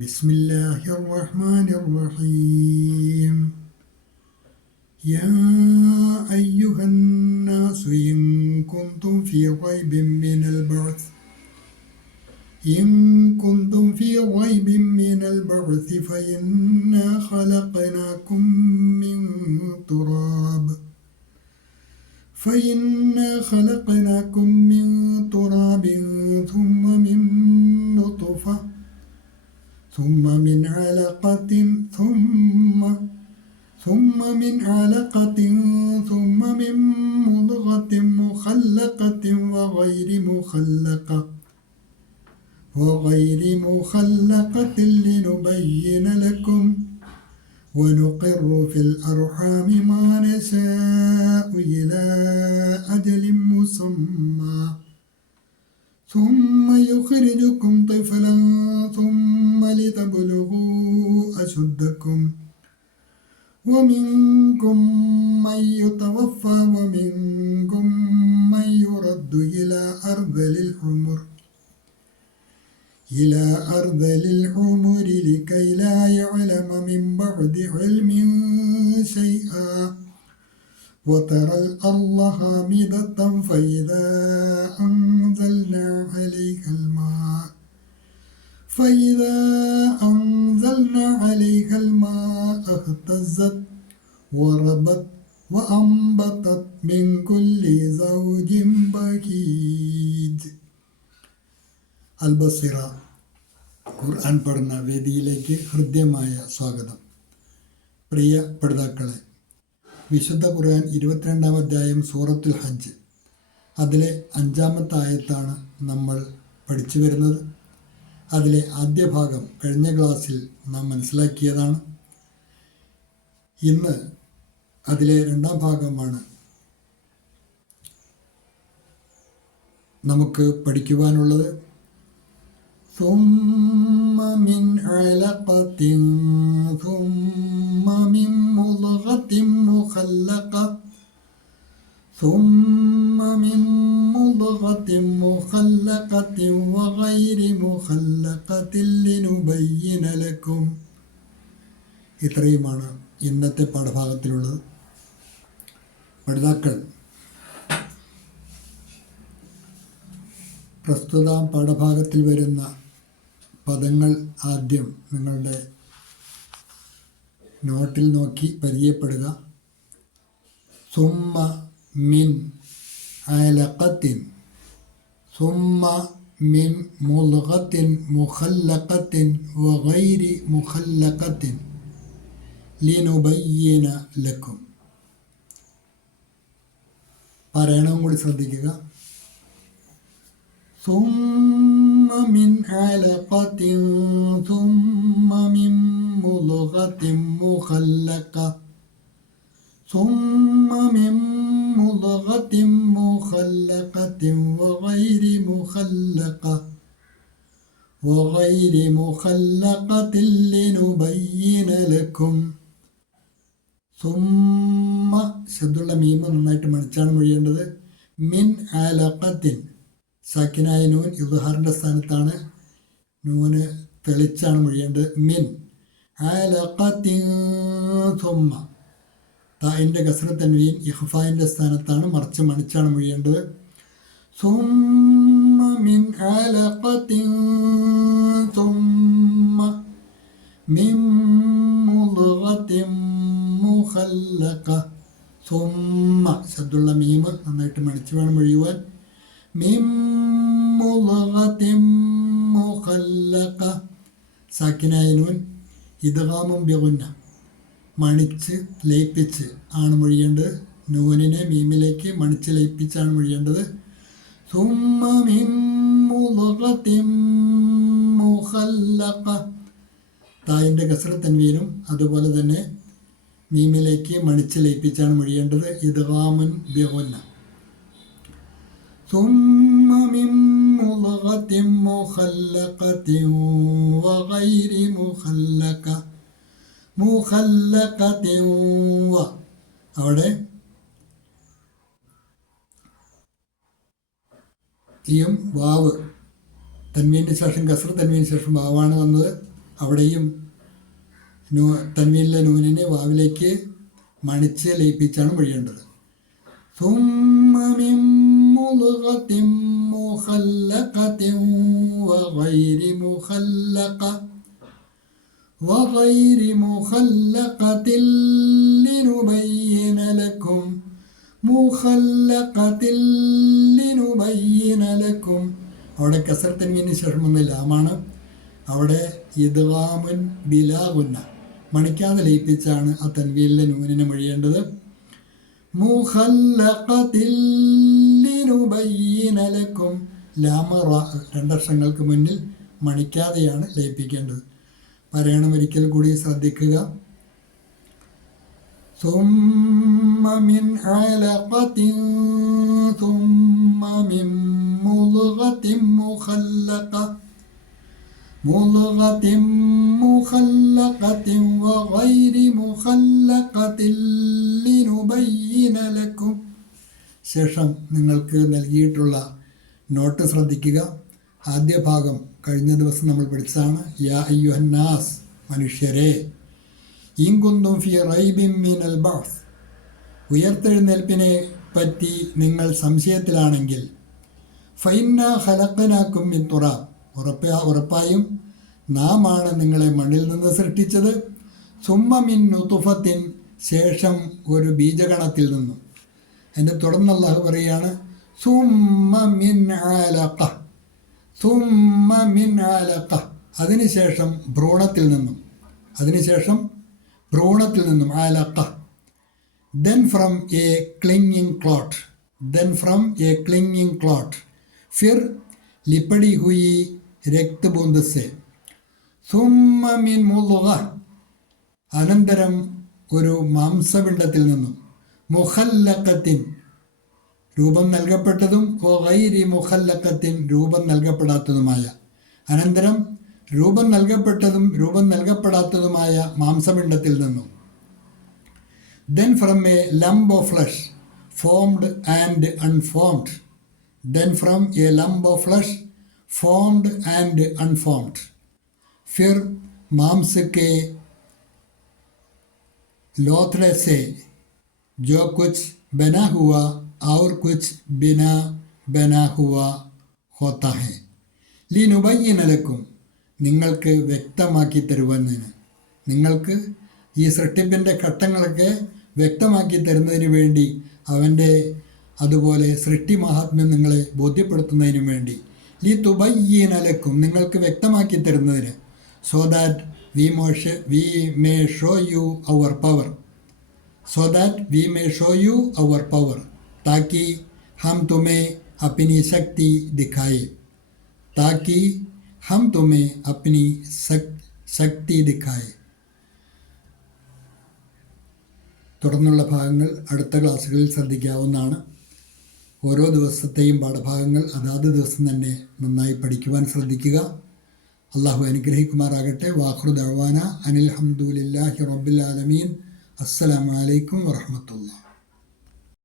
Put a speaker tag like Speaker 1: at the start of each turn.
Speaker 1: بسم الله الرحمن الرحيم. يا أيها الناس إن كنتم في ريب من البعث. إن كنتم في ريب من البعث فإنا خلقناكم من تراب. فإنا خلقناكم من تراب ثم من نطفة ثم من علقة ثم ثم من علقة ثم من مضغة مخلقة وغير مخلقة. وغير مخلقة لنبين لكم ونقر في الأرحام ما نشاء إلى أجل مسمى. ثم يخرجكم طفلا ثم لتبلغوا أشدكم. ومنكم من يتوفى ومنكم من يرد إلى أرذل العمر إلى أرذل العمر لكي لا يعلم من بعد علم شيئا. وترى الأرض هامدة فإذا أنزلنا عليها الماء. فإذا أنزلنا عليها الماء اهتزت وربت وأنبتت من كل زوج بهيج അൽബസിറ ഖുർആൻ പഠന വേദിയിലേക്ക് ഹൃദ്യമായ സ്വാഗതം പ്രിയ പഠിതാക്കളെ വിശുദ്ധ ഖുർആൻ ഇരുപത്തിരണ്ടാം അധ്യായം സൂറത്തുൽ ഹജ്ജ് അതിലെ അഞ്ചാമത്തെ ആയത്താണ് നമ്മൾ പഠിച്ചു വരുന്നത് അതിലെ ആദ്യ ഭാഗം കഴിഞ്ഞ ക്ലാസ്സിൽ നാം മനസ്സിലാക്കിയതാണ് ഇന്ന് അതിലെ രണ്ടാം ഭാഗമാണ് നമുക്ക് പഠിക്കുവാനുള്ളത് ثم من علقة ثم من مضغة مخلقة ثم من مضغة مخلقة وغير مخلقة لنبين لكم ഇത്രയുമാണ് ഇന്നത്തെ പാഠഭാഗത്തിലുള്ളത് പഠിതാക്കൾ പ്രസ്തുത പാഠഭാഗത്തിൽ വരുന്ന പദങ്ങൾ ആദ്യം നിങ്ങളുടെ നോട്ടിൽ നോക്കി പരിചയപ്പെടുക സുമ്മ മിൻ അലക്കത്തിൻ സുമ്മ മിൻ മുൽഗത്തിൻ മുഖല്ലക്കത്തിൻ വഗൈരി മുഖല്ലക്കത്തിൻ ലിനുബയ്യന ലക്കും പറയണവും കൂടി ശ്രദ്ധിക്കുക ثم من علقة ثم من مضغة مخلقة ثم وغير مخلقة لنبين لكم ثم ശബ്ദമുള്ള മീമ നന്നായിട്ട് മണിച്ചാണ് മൊഴിയേണ്ടത് മിൻ ആലക്കത്തിൻ സാക്കിനായ നൂൻ ഇദ്ഹാറിൻ്റെ സ്ഥാനത്താണ് നൂന് തെളിച്ചാണ് മൊഴിയേണ്ടത് മിൻ തുമ്മ തായിൻ്റെ കസര തൻവീൻ ഇഹ്ഫായിൻ്റെ സ്ഥാനത്താണ് മറിച്ച് മണിച്ചാണ് മൊഴിയേണ്ടത് ثم من علقة ثم من മുളകത്തിം മുഖല്ലക്ക സൊമ്മ ശബ്ദമുള്ള മീമ് നന്നായിട്ട് മണിച്ച് വേണം من മീം مخلقة. മുഖല്ലക്ക സാക്കിനായനൂൻ ഇദ്ഗാമും ബിഗുന്ന. മണിച്ച് ലയിപ്പിച്ച് ആണ് മൊഴിയേണ്ടത്. നൂനിനെ മീമിലേക്ക് മണിച്ച് ലയിപ്പിച്ചാണ് മൊഴിയേണ്ടത്. സുമ്മ മിം മുളകത്തിം മുഖല്ലക്ക തായിൻ്റെ കസറ തൻവീനും അതുപോലെ തന്നെ മീമിലേക്ക് മണിച്ച് ലയിപ്പിച്ചാണ് മൊഴിയേണ്ടത് ഇദ്ഗാമുൻ ബിഗുന്ന ثم من مضغة مخلقة وغير مخلقة مخلقة و അവിടെ ഈയും വാവ് തന്മീൻ്റെ ശേഷം കസർ തന്മീന് ശേഷം വാവാണ് വന്നത് അവിടെയും നൂ തന്മീനിലെ നൂനിനെ വാവിലേക്ക് മണിച്ച് ലയിപ്പിച്ചാണ് മൊഴിയേണ്ടത് ثم من مضغة مخلقة وغير مخلقة وغير مخلقة لنبين لكم مخلقة لنبين لكم അവിടെ കസർ തന്മീന് ശേഷം വന്ന ലാമാണ് അവിടെ ഇദ്ഗാമുൻ ബിലാഗുന്ന മണിക്കാതെ ലയിപ്പിച്ചാണ് ആ തൻവീലിലെ നൂനിനെ മൊഴിയേണ്ടത് മുഖല്ലഖത്തില്ലിനുബയ്യിനലക്കും ലാമ റാ രണ്ടക്ഷരങ്ങൾക്ക് മുന്നിൽ മണിക്കാതെയാണ് ലയിപ്പിക്കേണ്ടത് പറയണം ഒരിക്കൽ കൂടി ശ്രദ്ധിക്കുക ثم من علقة ثم من مضغة مخلقة مضغة مخلقة وغير مخلقة لنبين لكم ശേഷം നിങ്ങൾക്ക് നൽകിയിട്ടുള്ള നോട്ട് ശ്രദ്ധിക്കുക ആദ്യ ഭാഗം കഴിഞ്ഞ ദിവസം നമ്മൾ പഠിച്ചതാണ് യാ അയ്യുഹന്നാസ് മനുഷ്യരെ ഇങ്കുന്തും ഫി റൈബിൻ മിനൽ ബാസ് ഉയർത്തെഴുന്നേൽപ്പിനെ പറ്റി നിങ്ങൾ സംശയത്തിലാണെങ്കിൽ ഫൈന ഹലക്കനാക്കും മിൻ തുറാബ് ഉറപ്പ ഉറപ്പായും നാം ആണ് നിങ്ങളെ മണ്ണിൽ നിന്ന് സൃഷ്ടിച്ചത്. സുമ്മമിൻ നുതുഫത്തിൻ ശേഷം ഒരു ബീജഗണത്തിൽ നിന്നും. അതിന്റെ തുടർന്ന് അള്ളാഹു പറയുകയാണ് സുമ്മിൻ ആലക്ക സുമ്മ മിൻ ആലക്ക അതിനുശേഷം ഭ്രൂണത്തിൽ നിന്നും. അതിനുശേഷം ഭ്രൂണത്തിൽ നിന്നും ആലക്ക then from a clinging clot then from a clinging clot ഫിർ ലിപ്പടി ഹുയി രക്തബൂന്ത് സെ സുമ്മ മിൻ മുളുക അനന്തരം ഒരു മാംസപിണ്ഡത്തിൽ നിന്നും മുഖല്ലക്കത്തിൻ രൂപം നൽകപ്പെട്ടതും ഗൈരി മുഖല്ലക്കത്തിൻ രൂപം നൽകപ്പെടാത്തതുമായ അനന്തരം രൂപം നൽകപ്പെട്ടതും രൂപം നൽകപ്പെടാത്തതുമായ മാംസപിണ്ഡത്തിൽ നിന്നും. Then from a lump of flesh formed and unformed then from a lump of flesh formed and unformed फिर मांस के लोथड़े से जो कुछ बना हुआ और कुछ बिना बना हुआ होता है ലിനുബയ്യനലക്കും നിങ്ങൾക്ക് വ്യക്തമാക്കി തരുവന്നതിന് നിങ്ങൾക്ക് ഈ സൃഷ്ടിപ്പിൻ്റെ ഘട്ടങ്ങളൊക്കെ വ്യക്തമാക്കി തരുന്നതിന് വേണ്ടി അവൻ്റെ അതുപോലെ സൃഷ്ടി മഹാത്മ്യം നിങ്ങളെ ബോധ്യപ്പെടുത്തുന്നതിന് വേണ്ടി ലി തുബയ്യീനലക്കും നിങ്ങൾക്ക് വ്യക്തമാക്കി തരുന്നതിന്. So that we മോഷ് we may show you our power so that we may show you our power താക്കി ഹം തുമേ അപ്പിനി ശക്തി ദിഖായി താക്കി ഹം തുമേ അപ്പിനി ശക്തി ദിഖായി തുടർന്നുള്ള ഭാഗങ്ങൾ അടുത്ത ക്ലാസ്സുകളിൽ ശ്രദ്ധിക്കാവുന്നതാണ്. ഓരോ ദിവസത്തെയും പാഠഭാഗങ്ങൾ അതാത് ദിവസം തന്നെ നന്നായി പഠിക്കുവാൻ ശ്രദ്ധിക്കുക. അള്ളാഹു അനുഗ്രഹിക്കുമാറാകട്ടെ. വാഹുർ ദവാന അനിൽ ഹംദുലില്ലാഹി റബ്ബിൽ ആലമീൻ. അസ്സലാമു അലൈക്കും വറഹമത്തുള്ള